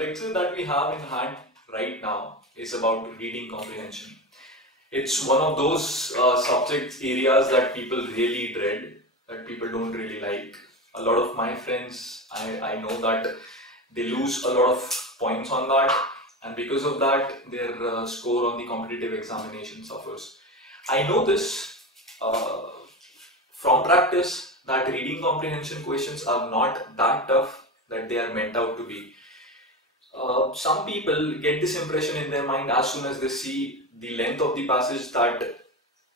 lecture that we have in hand right now is about reading comprehension. It's one of those subject areas that people really dread, that people don't really like. A lot of my friends, I know that they lose a lot of points on that, and because of that their score on the competitive examination suffers. I know this from practice that reading comprehension questions are not that tough that they are meant out to be. Some people get this impression in their mind as soon as they see the length of the passage that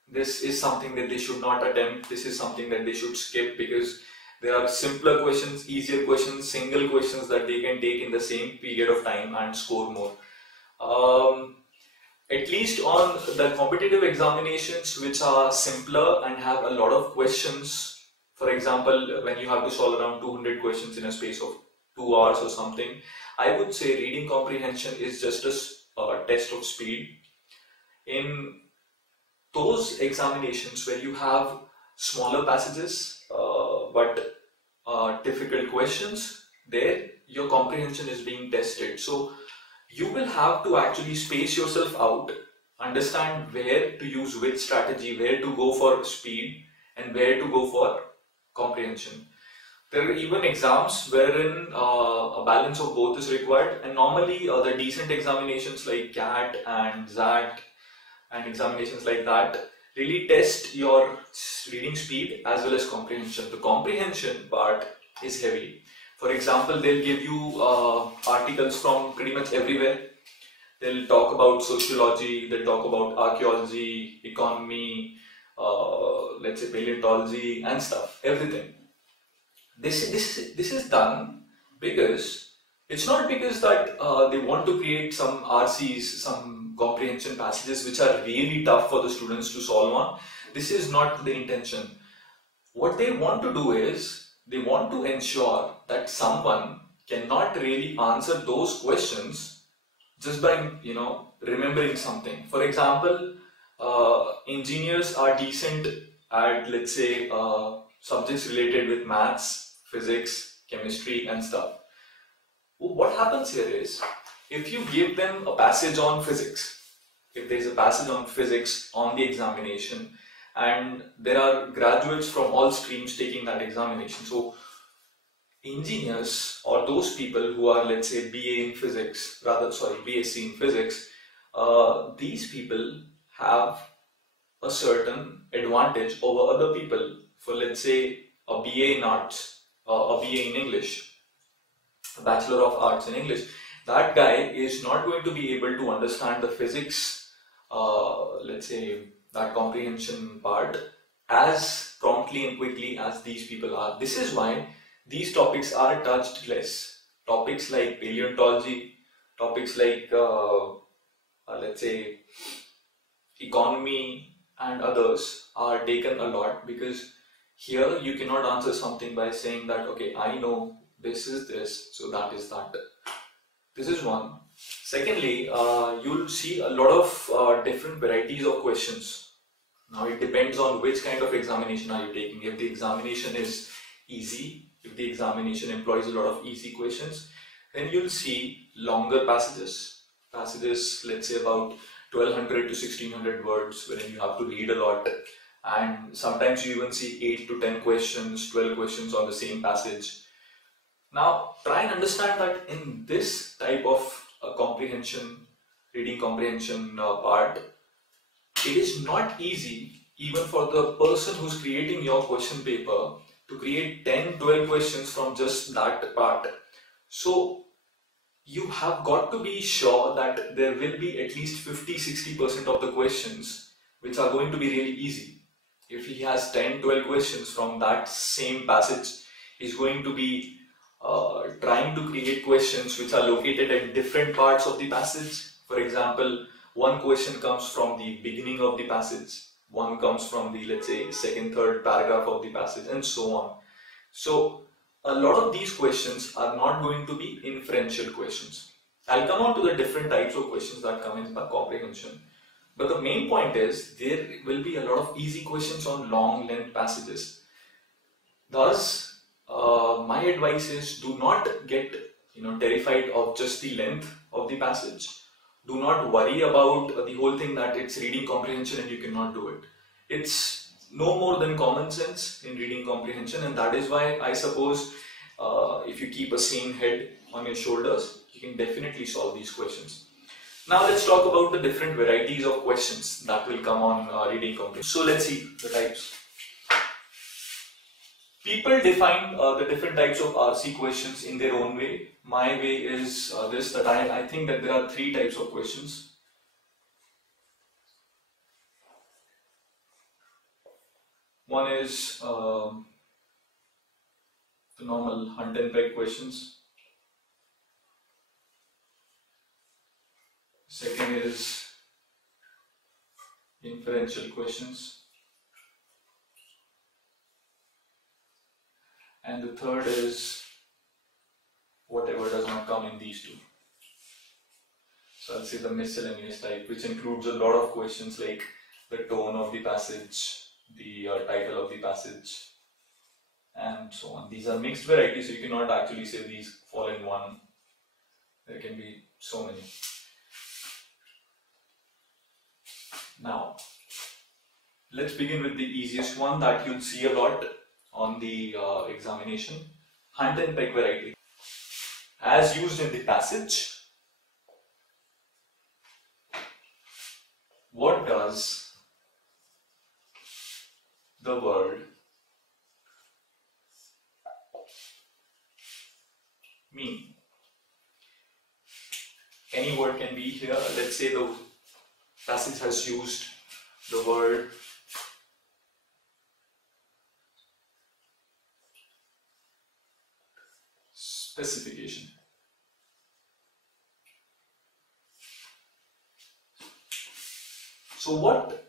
this is something that they should not attempt, this is something that they should skip, because there are simpler questions, easier questions, single questions that they can take in the same period of time and score more. At least on the competitive examinations which are simpler and have a lot of questions, for example, when you have to solve around 200 questions in a space of 2 hours or something, I would say reading comprehension is just a test of speed. In those examinations where you have smaller passages but difficult questions, there your comprehension is being tested. So you will have to actually space yourself out, understand where to use which strategy, where to go for speed and where to go for comprehension. There are even exams wherein a balance of both is required, and normally the decent examinations like CAT and ZAT and examinations like that really test your reading speed as well as comprehension. The comprehension part is heavy. For example, they'll give you articles from pretty much everywhere. They'll talk about sociology, they'll talk about archaeology, economy, let's say paleontology and stuff, everything. This is done because it's not because that they want to create some RCs, some comprehension passages which are really tough for the students to solve on. This is not the intention. What they want to do is they want to ensure that someone cannot really answer those questions just by remembering something. For example, engineers are decent at, let's say, subjects related with maths, physics, chemistry and stuff. What happens here is, if you give them a passage on physics, if there is a passage on physics on the examination, and there are graduates from all streams taking that examination, so engineers or those people who are, let's say, BA in physics, BSc in physics, these people have a certain advantage over other people. For, let's say, a BA in arts, a BA in English, a Bachelor of Arts in English, that guy is not going to be able to understand the physics, let's say, that comprehension part as promptly and quickly as these people are. This is why these topics are touched less. Topics like paleontology, topics like, let's say, economy and others are taken a lot, because here you cannot answer something by saying that, okay, I know this is this, so that is that. This is one. Secondly, you'll see a lot of different varieties of questions. Now it depends on which kind of examination are you taking. If the examination is easy, if the examination employs a lot of easy questions, then you'll see longer passages, let's say about 1200 to 1600 words, wherein you have to read a lot, and sometimes you even see 8 to 10 questions, 12 questions on the same passage. Now try and understand that in this type of comprehension, reading comprehension part, it is not easy even for the person who's creating your question paper to create 10-12 questions from just that part. So you have got to be sure that there will be at least 50-60% of the questions which are going to be really easy. If he has 10-12 questions from that same passage, he's going to be trying to create questions which are located at different parts of the passage. For example, one question comes from the beginning of the passage, one comes from the, let's say, second, third paragraph of the passage, and so on. So a lot of these questions are not going to be inferential questions. I'll come on to the different types of questions that come in by comprehension. But the main point is there will be a lot of easy questions on long length passages. Thus, my advice is do not get terrified of just the length of the passage, do not worry about the whole thing that it's reading comprehension and you cannot do it. It's no more than common sense in reading comprehension, and that is why I suppose if you keep a sane head on your shoulders, you can definitely solve these questions. Now let's talk about the different varieties of questions that will come on reading comprehension. So let's see the types. People define the different types of RC questions in their own way. My way is this, that I think that there are 3 types of questions. One is the normal hunt and peck questions. Second is inferential questions. And the third is whatever does not come in these 2. So I'll say the miscellaneous type, which includes a lot of questions like the tone of the passage, the title of the passage, and so on. These are mixed varieties, so you cannot actually say these fall in one. There can be so many. Now, let's begin with the easiest one that you'll see a lot on the examination, hunt and peck variety. As used in the passage, what does the word mean? Any word can be here. Let's say the passage has used the word specification. So what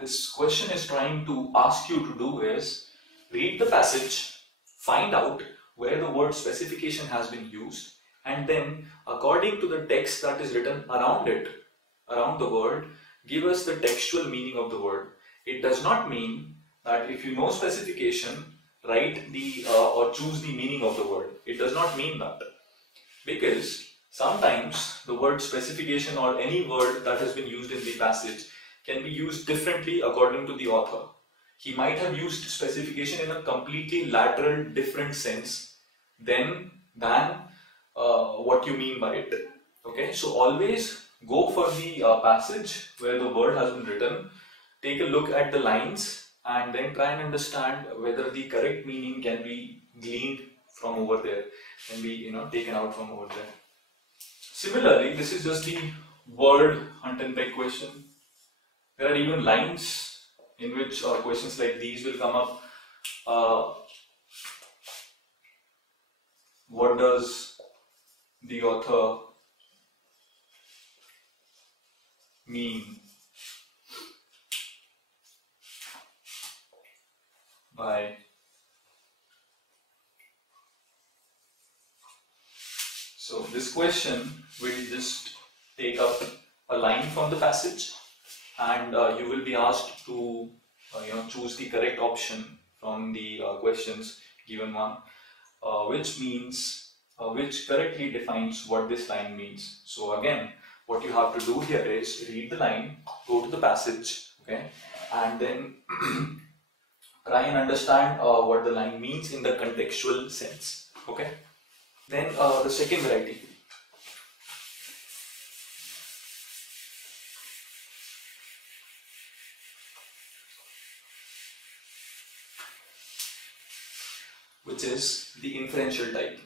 this question is trying to ask you to do is read the passage, find out where the word specification has been used, and then according to the text that is written around it, around the word, give us the textual meaning of the word. It does not mean that if you know specification, write the or choose the meaning of the word. It does not mean that, because sometimes the word specification or any word that has been used in the passage can be used differently according to the author. He might have used specification in a completely lateral different sense than what you mean by it. Okay, so always go for the passage where the word has been written, take a look at the lines, and then try and understand whether the correct meaning can be gleaned from over there, can be taken out from over there. Similarly, this is just the word hunt and peck question. There are even lines in which questions like these will come up. What does the author mean by so this question will just take up a line from the passage, and you will be asked to choose the correct option from the questions given one, which correctly defines what this line means. So again, what you have to do here is read the line, go to the passage, okay, and then try and understand what the line means in the contextual sense. Okay. Then the second variety. Which is the inferential type.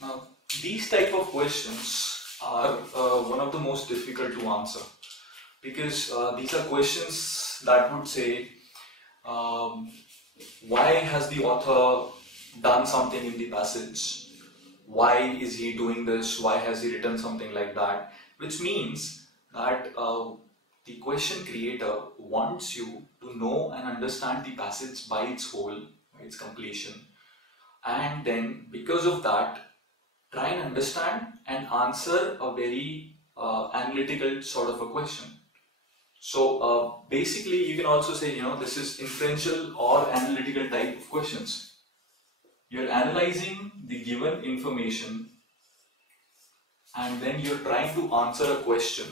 Now, these type of questions are one of the most difficult to answer, because these are questions that would say, why has the author done something in the passage? Why is he doing this? Why has he written something like that? Which means that the question creator wants you to know and understand the passage by its whole, by its completion, and then because of that, try and understand and answer a very analytical sort of a question. So basically you can also say, this is inferential or analytical type of questions. You're analyzing the given information and then you're trying to answer a question,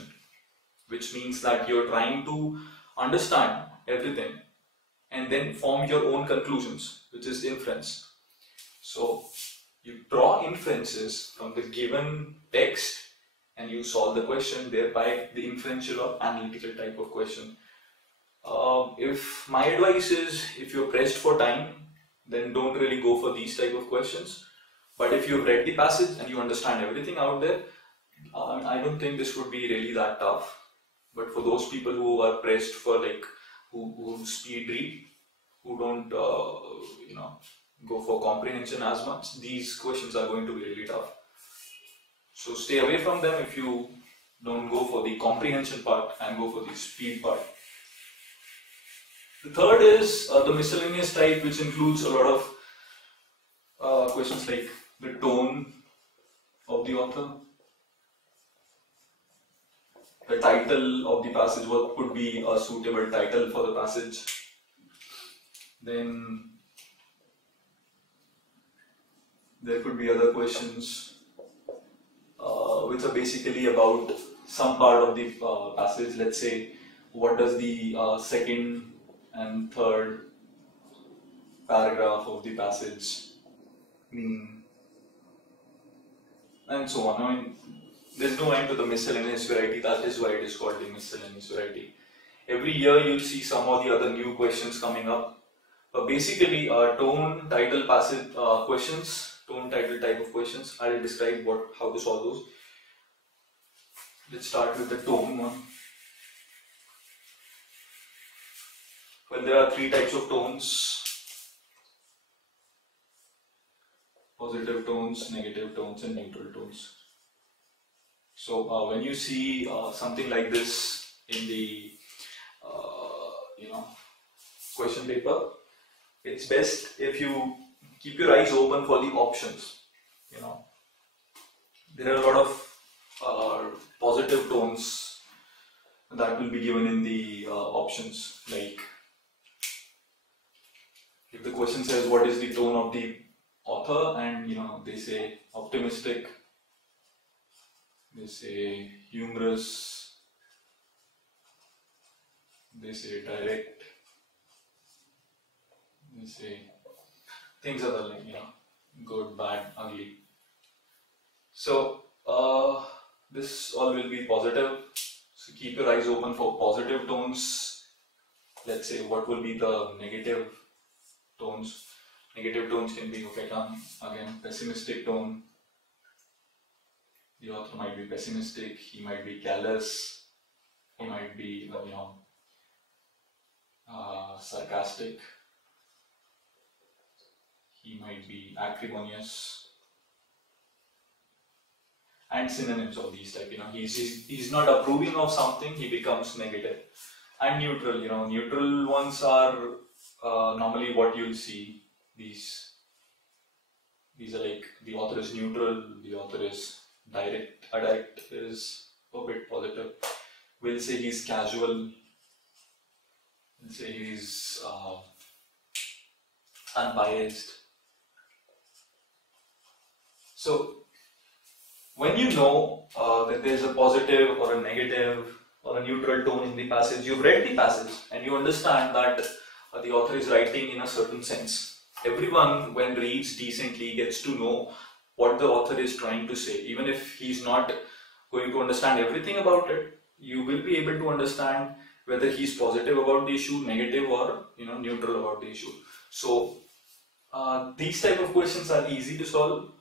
which means that you're trying to understand everything and then form your own conclusions, which is inference. So you draw inferences from the given text and you solve the question, thereby the inferential or analytical type of question. If my advice is, if you're pressed for time, then don't really go for these type of questions. But if you've read the passage and you understand everything out there, I don't think this would be really that tough. But for those people who are pressed for who speed read, who don't go for comprehension as much, these questions are going to be really tough. So stay away from them if you don't go for the comprehension part and go for the speed part. The third is the miscellaneous type, which includes a lot of questions like the tone of the author, the title of the passage, what could be a suitable title for the passage. Then there could be other questions which are basically about some part of the passage. Let's say, what does the second and third paragraph of the passage mean, and so on. I mean, there's no end to the miscellaneous variety. That is why it is called the miscellaneous variety. Every year you'll see some of the other new questions coming up. But basically, tone, title, passage questions, tone, title type of questions. I'll describe how to solve those. Let's start with the tone one. Well, there are three types of tones: positive tones, negative tones, and neutral tones. So when you see something like this in the question paper, it's best if you keep your eyes open for the options. There are a lot of positive tones that will be given in the options. Like if the question says what is the tone of the author, and they say optimistic, they say humorous, they say direct, they say things other like good, bad, ugly. So this all will be positive. So keep your eyes open for positive tones. Let's say what will be the negative tones. Negative tones can be again pessimistic tone. The author might be pessimistic, he might be callous, he might be sarcastic, he might be acrimonious, and synonyms of these type. He's not approving of something, he becomes negative. And neutral. Neutral ones are normally what you'll see. These are like the author is neutral, the author is direct. A direct is a bit positive. We'll say he's casual. We'll say he's unbiased. So when you know that there's a positive or a negative or a neutral tone in the passage, you've read the passage and you understand that the author is writing in a certain sense. Everyone, when reads decently, gets to know what the author is trying to say. Even if he's not going to understand everything about it, you will be able to understand whether he's positive about the issue, negative, or neutral about the issue. So these type of questions are easy to solve.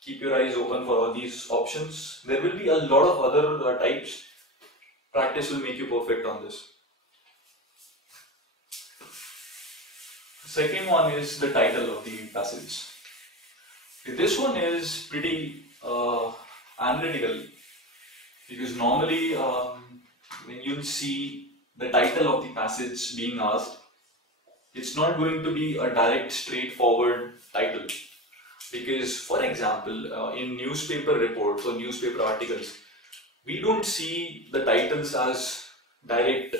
Keep your eyes open for all these options. There will be a lot of other types. Practice will make you perfect on this. Second one is the title of the passage. This one is pretty analytical, because normally when you'll see the title of the passage being asked, it's not going to be a direct, straightforward title. Because, for example, in newspaper reports or newspaper articles, we don't see the titles as direct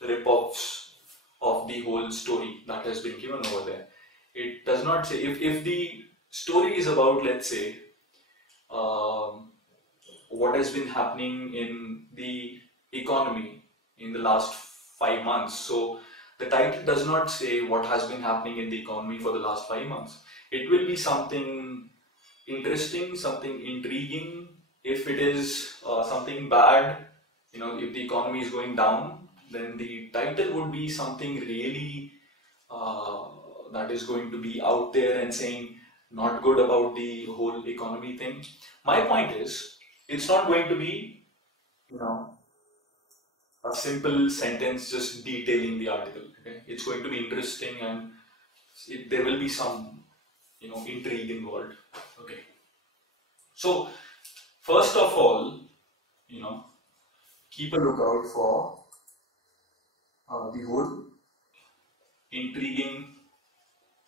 rip-offs of the whole story that has been given over there. It does not say, if the story is about, let's say, what has been happening in the economy in the last 5 months. So the title does not say what has been happening in the economy for the last 5 months. It will be something interesting, something intriguing. If it is something bad, if the economy is going down, then the title would be something really that is going to be out there and saying not good about the whole economy thing. My point is, it's not going to be, a simple sentence just detailing the article. Okay? It's going to be interesting, and there will be some, intrigue involved. Okay. So first of all, keep a lookout for the whole intriguing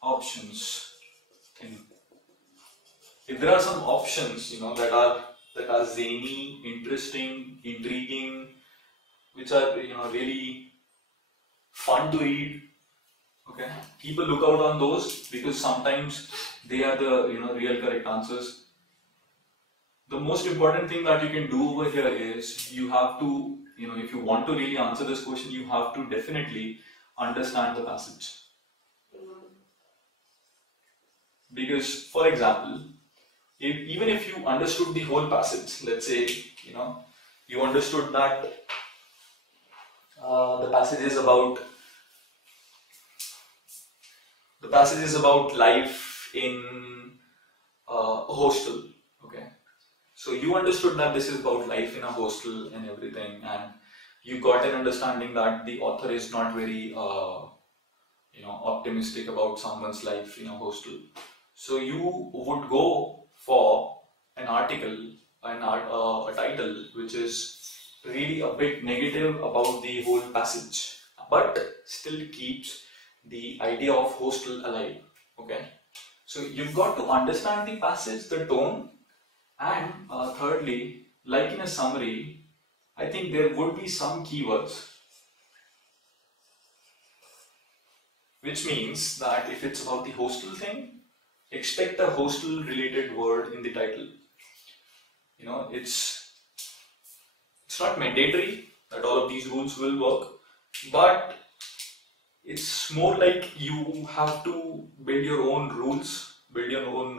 options thing. If there are some options, that are zany, interesting, intriguing, which are really fun to read, okay, keep a lookout on those, because sometimes they are the real correct answers. The most important thing that you can do over here is you have to, if you want to really answer this question, you have to definitely understand the passage. Because, for example, even if you understood the whole passage, let's say, you understood that the passage is about life in a hostel. Okay, so you understood that this is about life in a hostel and everything, and you got an understanding that the author is not very optimistic about someone's life in a hostel. So you would go for an article, a title which is really a bit negative about the whole passage, but still keeps the idea of hostel alive. Okay, so you've got to understand the passage, the tone, and thirdly, like in a summary, I think there would be some keywords, which means that if it's about the hostel thing, expect a hostel related word in the title. It's not mandatory that all of these rules will work, but it's more like you have to build your own rules, build your own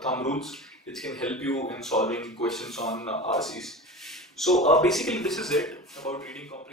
thumb rules, which can help you in solving questions on RCs. So basically this is it about reading comprehension.